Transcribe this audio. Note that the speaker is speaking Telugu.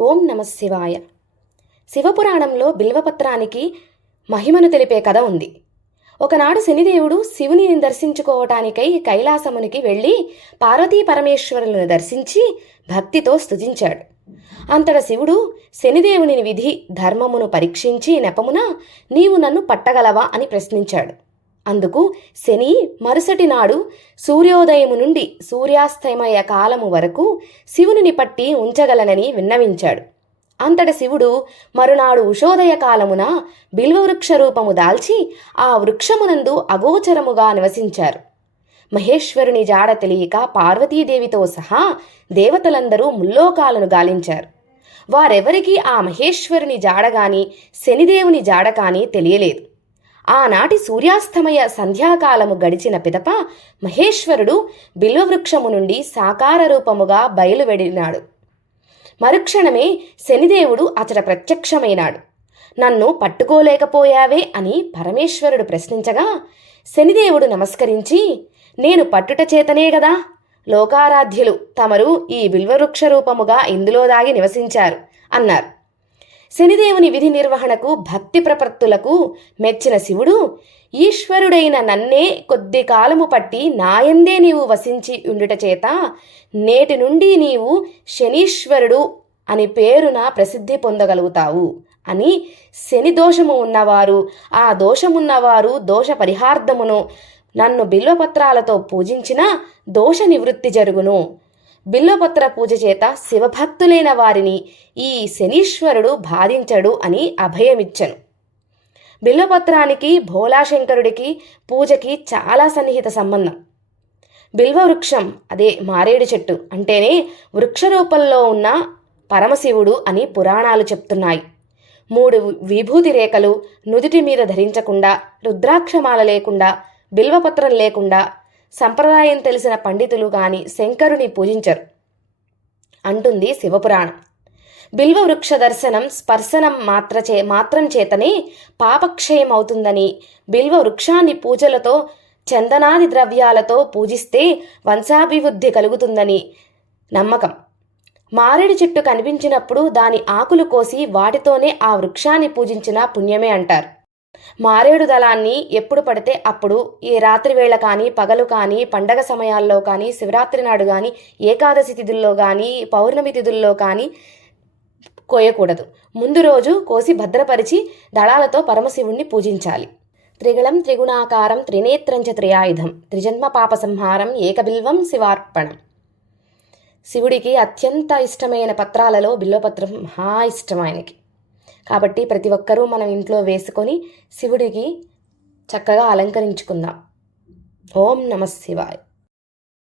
ఓం నమ శివాయ. శివపురాణంలో బిల్వపత్రానికి మహిమను తెలిపే కథ ఉంది. ఒకనాడు శనిదేవుడు శివుని దర్శించుకోవటానికై కైలాసమునికి వెళ్ళి పార్వతీ పరమేశ్వరులను దర్శించి భక్తితో స్తుతించాడు. అంతట శివుడు శనిదేవుని విధి ధర్మమును పరీక్షించి నెపమున నీవు నన్ను పట్టగలవా? అని ప్రశ్నించాడు. అందుకు శని మరుసటి నాడు సూర్యోదయము నుండి సూర్యాస్తమయ కాలము వరకు శివునిని పట్టి ఉంచగలనని విన్నవించాడు. అంతట శివుడు మరునాడు ఉషోదయ కాలమున బిల్వవృక్ష రూపము దాల్చి ఆ వృక్షమునందు అగోచరముగా నివసించారు. మహేశ్వరుని జాడ తెలియక పార్వతీదేవితో సహా దేవతలందరూ ముల్లోకాలను గాలించారు. వారెవరికీ ఆ మహేశ్వరుని జాడ గాని శనిదేవుని జాడ కానీ తెలియలేదు. ఆనాటి సూర్యాస్తమయ సంధ్యాకాలము గడిచిన పిదప మహేశ్వరుడు బిల్వవృక్షము నుండి సాకార రూపముగా బయలువెడినాడు. మరుక్షణమే శనిదేవుడు అతడ ప్రత్యక్షమైనాడు. నన్ను పట్టుకోలేకపోయావే అని పరమేశ్వరుడు ప్రశ్నించగా శనిదేవుడు నమస్కరించి నేను పట్టుట చేతనే గదా? లోకారాధ్యులు తమరు ఈ బిల్వవృక్ష రూపముగా ఇందులో దాగి నివసించారు అన్నారు. శనిదేవుని విధి నిర్వహణకు భక్తి ప్రపత్తులకు మెచ్చిన శివుడు ఈశ్వరుడైన నన్నే కొద్ది కాలము పట్టి నాయందే నీవు వసించి ఉండుట చేత నేటి నుండి నీవు శనీశ్వరుడు అని పేరున ప్రసిద్ధి పొందగలుగుతావు అని శని దోషము ఉన్నవారు ఆ దోషమున్నవారు దోష పరిహార్థమును నన్ను బిల్వపత్రాలతో పూజించిన దోష నివృత్తి జరుగును. బిల్వపత్ర పూజ చేత శివభక్తులైన వారిని ఈ శనీశ్వరుడు బాధించడు అని అభయమిచ్చను. బిల్వపత్రానికి భోలాశంకరుడికి పూజకి చాలా సన్నిహిత సంబంధం. బిల్వవృక్షం అదే మారేడు చెట్టు అంటేనే వృక్ష రూపంలో ఉన్న పరమశివుడు అని పురాణాలు చెప్తున్నాయి. మూడు విభూతి రేఖలు నుదుటి మీద ధరించకుండా రుద్రాక్షమాల లేకుండా బిల్వపత్రం లేకుండా సంప్రదాయం తెలిసిన పండితులు గాని శంకరుని పూజించరు. అంటుంది శివపురాణం. బిల్వ వృక్ష దర్శనం స్పర్శనం మాత్ర చే మాత్రం చేతనే పాపక్షయం అవుతుందని బిల్వ వృక్షాన్ని పూజలతో చందనాది ద్రవ్యాలతో పూజిస్తే వంశాభివృద్ధి కలుగుతుందని నమ్మకం. మారేడు చెట్టు కనిపించినప్పుడు దాని ఆకులు కోసి వాటితోనే ఆ వృక్షాన్ని పూజించిన పుణ్యమే అంటారు. మారేడు దళాన్ని ఎప్పుడు పడితే అప్పుడు ఈ రాత్రి వేళ కానీ పగలు కానీ పండగ సమయాల్లో కానీ శివరాత్రి నాడు కానీ ఏకాదశి తిథుల్లో కానీ పౌర్ణమి తిథుల్లో కానీ కోయకూడదు. ముందు రోజు కోసి భద్రపరిచి దళాలతో పరమశివుణ్ణి పూజించాలి. త్రిగళం త్రిగుణాకారం త్రినేత్రంచ త్రియాయుధం త్రిజన్మ పాప సంహారం ఏకబిల్వం శివార్పణం. శివుడికి అత్యంత ఇష్టమైన పత్రాలలో బిల్వపత్రం మహా ఇష్టం ఆయనకి. కాబట్టి ప్రతి ఒక్కరూ మనం ఇంట్లో వేసుకొని శివుడికి చక్కగా అలంకరించుకుందాం. ఓం నమ శివాయ్.